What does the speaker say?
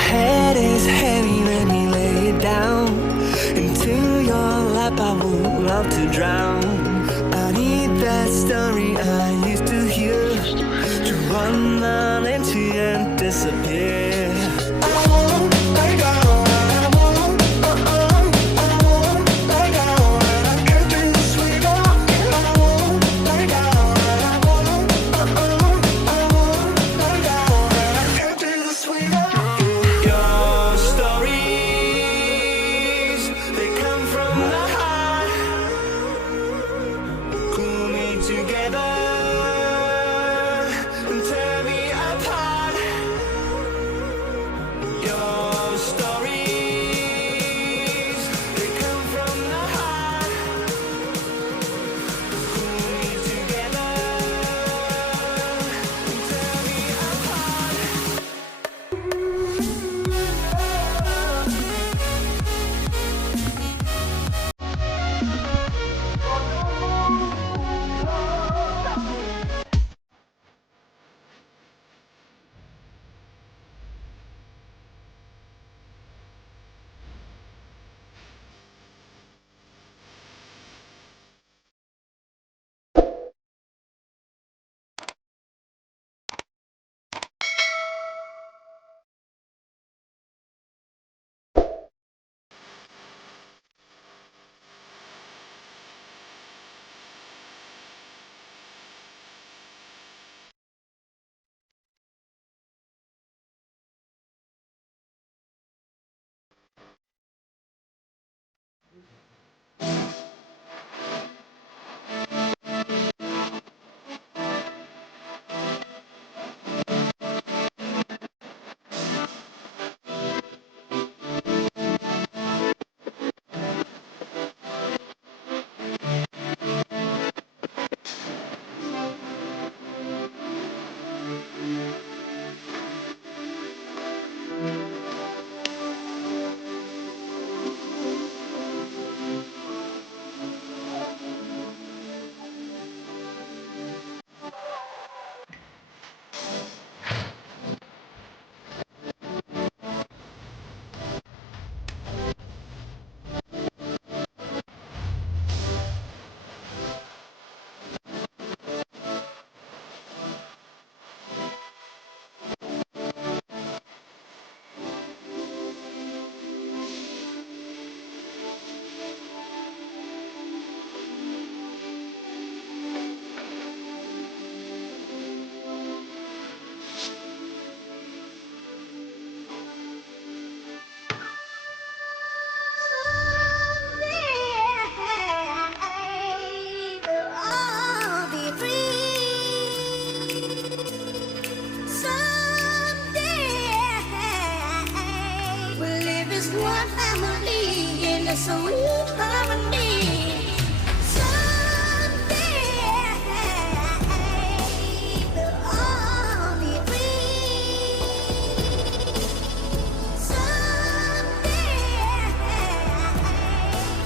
head is heavy, let me lay it down. Into your lap I would love to drown. I need that story I used to hear, to run on empty and disappear. I won't let go. One family in a sweet home.